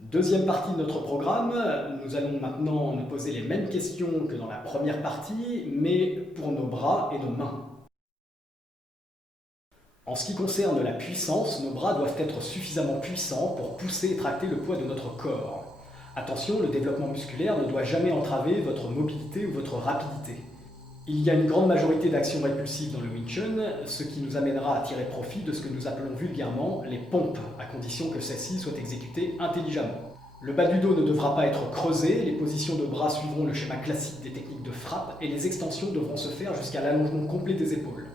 Deuxième partie de notre programme, nous allons maintenant nous poser les mêmes questions que dans la première partie, mais pour nos bras et nos mains. En ce qui concerne la puissance, nos bras doivent être suffisamment puissants pour pousser et tracter le poids de notre corps. Attention, le développement musculaire ne doit jamais entraver votre mobilité ou votre rapidité. Il y a une grande majorité d'actions répulsives dans le Wing Chun, ce qui nous amènera à tirer profit de ce que nous appelons vulgairement les pompes, à condition que celles-ci soient exécutées intelligemment. Le bas du dos ne devra pas être creusé, les positions de bras suivront le schéma classique des techniques de frappe et les extensions devront se faire jusqu'à l'allongement complet des épaules.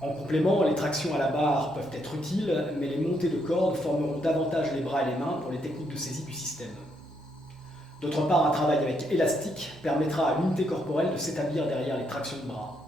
En complément, les tractions à la barre peuvent être utiles, mais les montées de cordes formeront davantage les bras et les mains pour les techniques de saisie du système. D'autre part, un travail avec élastique permettra à l'unité corporelle de s'établir derrière les tractions de bras.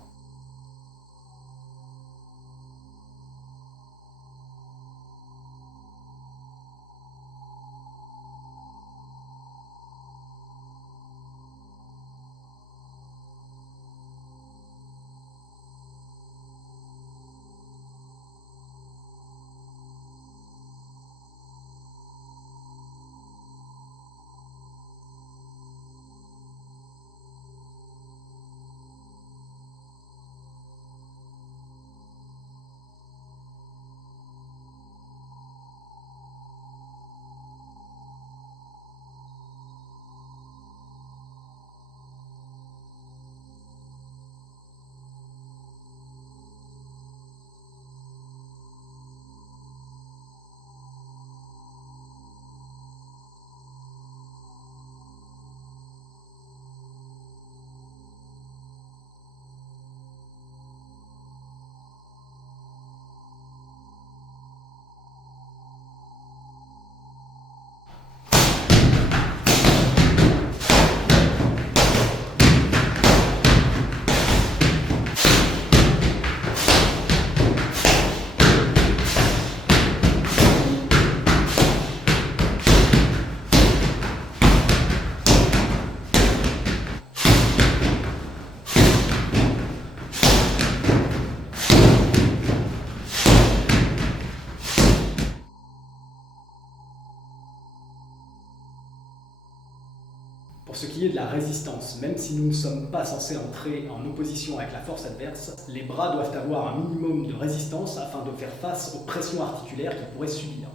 Pour ce qui est de la résistance, même si nous ne sommes pas censés entrer en opposition avec la force adverse, les bras doivent avoir un minimum de résistance afin de faire face aux pressions articulaires qu'ils pourraient subir.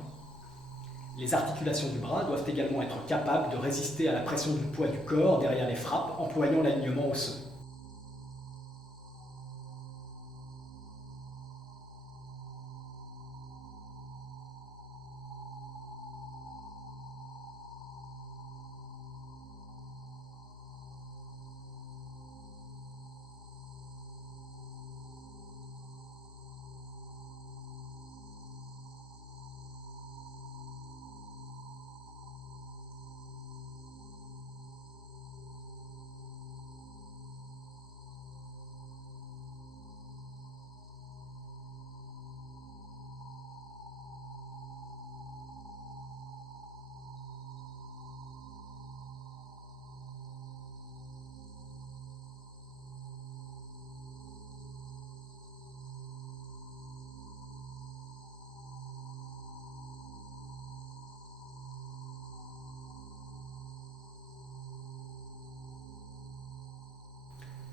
Les articulations du bras doivent également être capables de résister à la pression du poids du corps derrière les frappes, employant l'alignement osseux.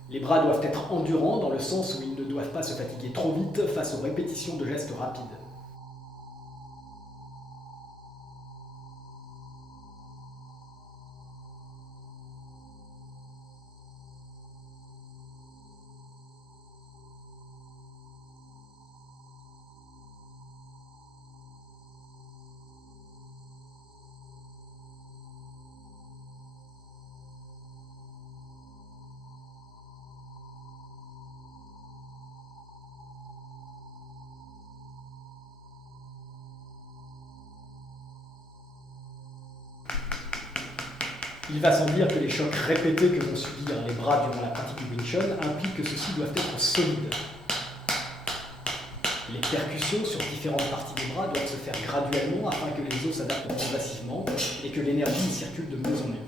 Les bras doivent être endurants dans le sens où ils ne doivent pas se fatiguer trop vite face aux répétitions de gestes rapides. Il va sans dire que les chocs répétés que vont subir les bras durant la pratique du Wing Chun impliquent que ceux-ci doivent être solides. Les percussions sur différentes parties des bras doivent se faire graduellement afin que les os s'adaptent progressivement et que l'énergie y circule de mieux en mieux.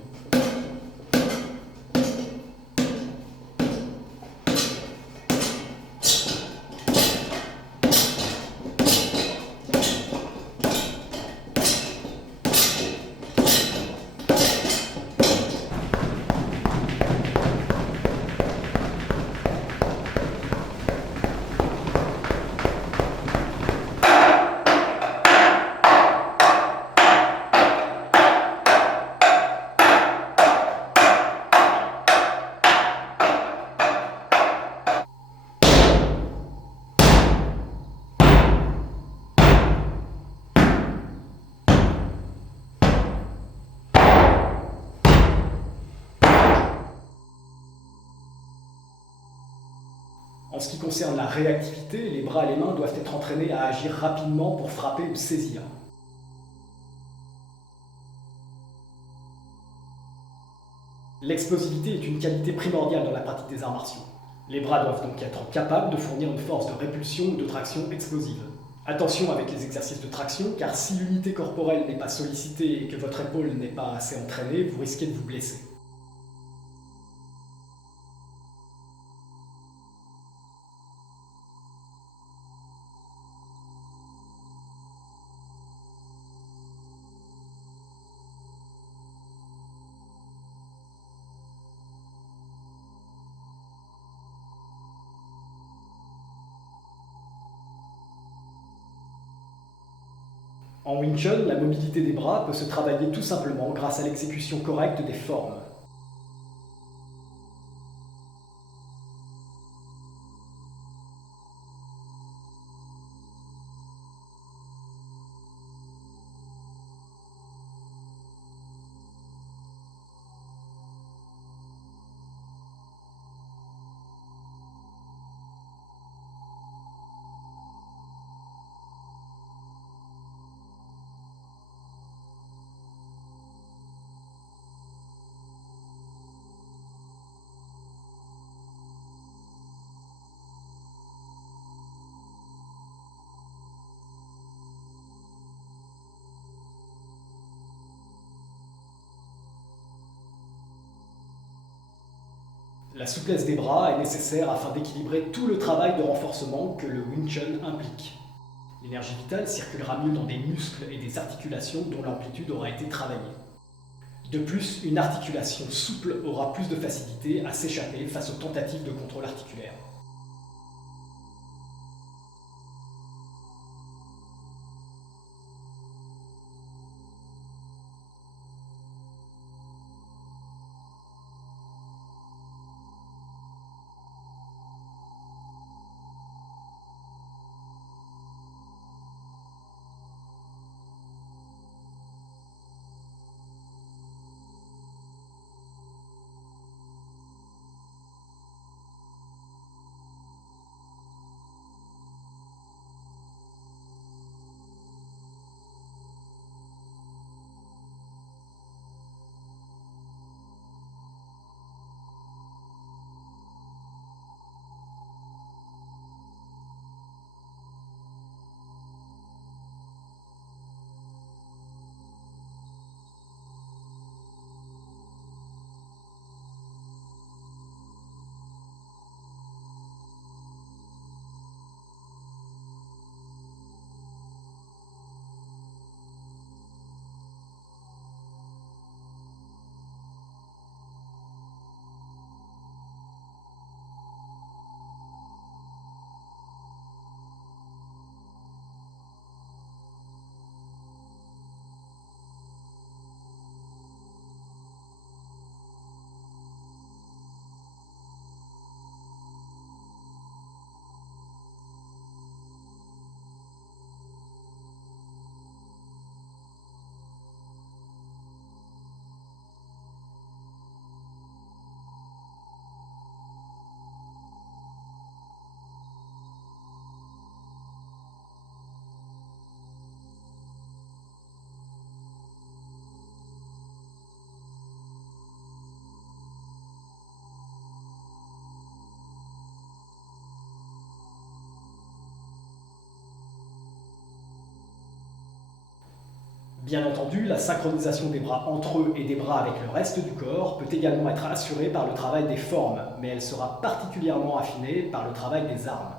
En ce qui concerne la réactivité, les bras et les mains doivent être entraînés à agir rapidement pour frapper ou saisir. L'explosivité est une qualité primordiale dans la pratique des arts martiaux. Les bras doivent donc être capables de fournir une force de répulsion ou de traction explosive. Attention avec les exercices de traction, car si l'unité corporelle n'est pas sollicitée et que votre épaule n'est pas assez entraînée, vous risquez de vous blesser. En Wing Chun, la mobilité des bras peut se travailler tout simplement grâce à l'exécution correcte des formes. La souplesse des bras est nécessaire afin d'équilibrer tout le travail de renforcement que le Wing Chun implique. L'énergie vitale circulera mieux dans des muscles et des articulations dont l'amplitude aura été travaillée. De plus, une articulation souple aura plus de facilité à s'échapper face aux tentatives de contrôle articulaire. Bien entendu, la synchronisation des bras entre eux et des bras avec le reste du corps peut également être assurée par le travail des formes, mais elle sera particulièrement affinée par le travail des armes.